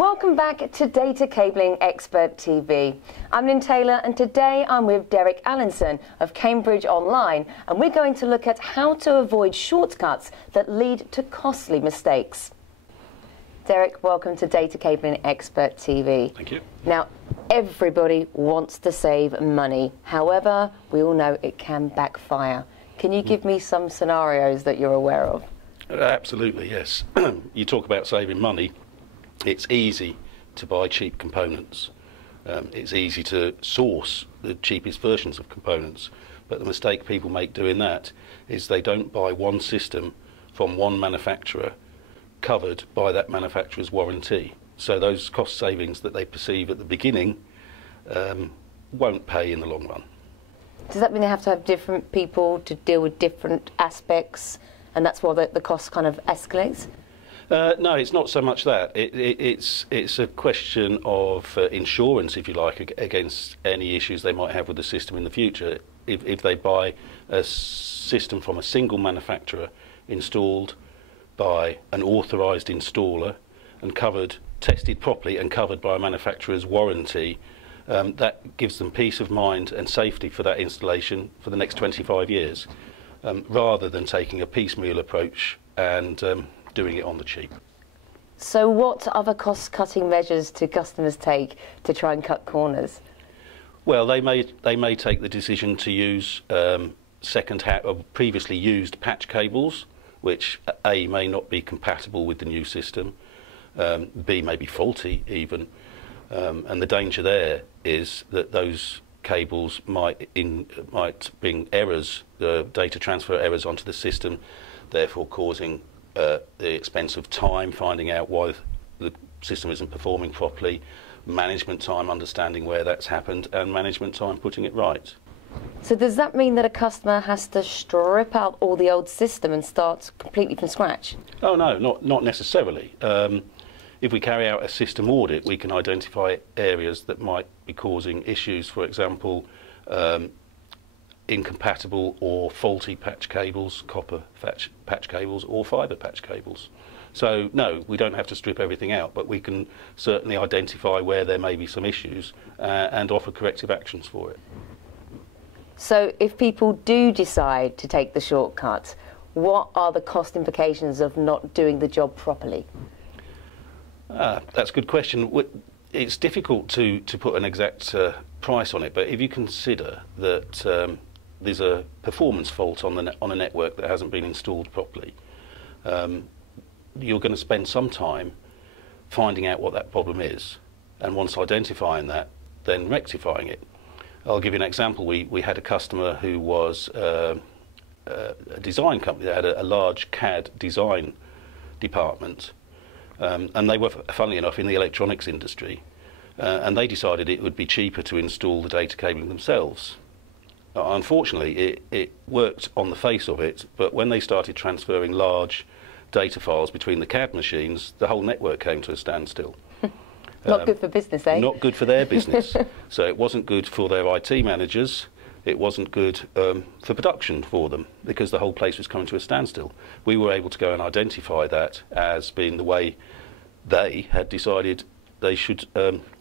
Welcome back to Data Cabling Expert TV. I'm Lynn Taylor, and today I'm with Derek Allinson of Cambridge Online, and we're going to look at how to avoid shortcuts that lead to costly mistakes. Derek, welcome to Data Cabling Expert TV. Thank you. Now, everybody wants to save money. However, we all know it can backfire. Can you give me some scenarios that you're aware of? Absolutely, yes. You talk about saving money. It's easy to buy cheap components. It's easy to source the cheapest versions of components. But the mistake people make doing that is they don't buy one system from one manufacturer covered by that manufacturer's warranty. So those cost savings that they perceive at the beginning won't pay in the long run. Does that mean they have to have different people to deal with different aspects, and that's why the cost kind of escalates? No, it's not so much that. It's a question of insurance, if you like, against any issues they might have with the system in the future. If they buy a system from a single manufacturer installed by an authorised installer and tested properly and covered by a manufacturer's warranty, that gives them peace of mind and safety for that installation for the next 25 years, rather than taking a piecemeal approach and doing it on the cheap. So what other cost-cutting measures do customers take to try and cut corners? Well, they may take the decision to use previously used patch cables, which A, may not be compatible with the new system, B, may be faulty even, and the danger there is that those cables might bring errors, data transfer errors onto the system, therefore causing the expense of time finding out why the system isn't performing properly, management time understanding where that's happened, and management time putting it right. So does that mean that a customer has to strip out all the old system and start completely from scratch? Oh no, not necessarily. If we carry out a system audit, we can identify areas that might be causing issues, for example, incompatible or faulty patch cables, copper patch cables or fibre patch cables. So no, we don't have to strip everything out, but we can certainly identify where there may be some issues and offer corrective actions for it. So if people do decide to take the shortcut, what are the cost implications of not doing the job properly? That's a good question. It's difficult to put an exact price on it, but if you consider that there's a performance fault on a network that hasn't been installed properly, you're going to spend some time finding out what that problem is, and once identifying that, then rectifying it. I'll give you an example. We had a customer who was a design company that had a large CAD design department, and they were, funnily enough, in the electronics industry, and they decided it would be cheaper to install the data cabling themselves. Unfortunately, it worked on the face of it, but when they started transferring large data files between the CAD machines, the whole network came to a standstill. Not good for business, eh? Not good for their business. So it wasn't good for their IT managers, it wasn't good for production for them, because the whole place was coming to a standstill. We were able to go and identify that as being the way they had decided they should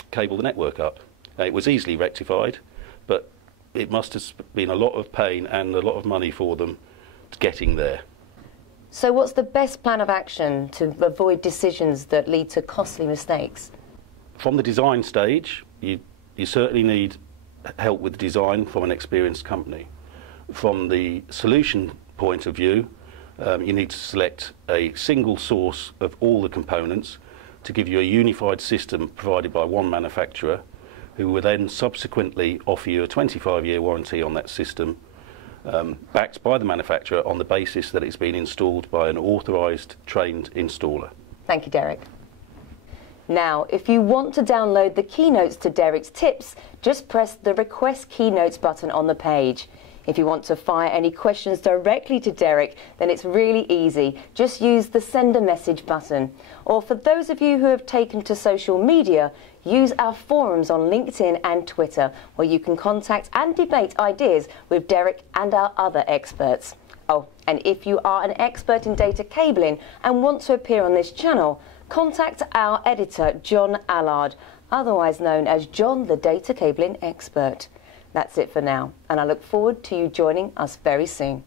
cable the network up. It was easily rectified, but it must have been a lot of pain and a lot of money for them getting there. So what's the best plan of action to avoid decisions that lead to costly mistakes? From the design stage, you certainly need help with design from an experienced company. From the solution point of view, you need to select a single source of all the components to give you a unified system provided by one manufacturer, who will then subsequently offer you a 25-year warranty on that system, backed by the manufacturer on the basis that it's been installed by an authorised, trained installer. Thank you, Derek. Now, if you want to download the keynotes to Derek's tips, just press the Request Keynotes button on the page. If you want to fire any questions directly to Derek, then it's really easy. Just use the Send a Message button. Or for those of you who have taken to social media, use our forums on LinkedIn and Twitter, where you can contact and debate ideas with Derek and our other experts. Oh, and if you are an expert in data cabling and want to appear on this channel, contact our editor, John Allard, otherwise known as John the Data Cabling Expert. That's it for now, and I look forward to you joining us very soon.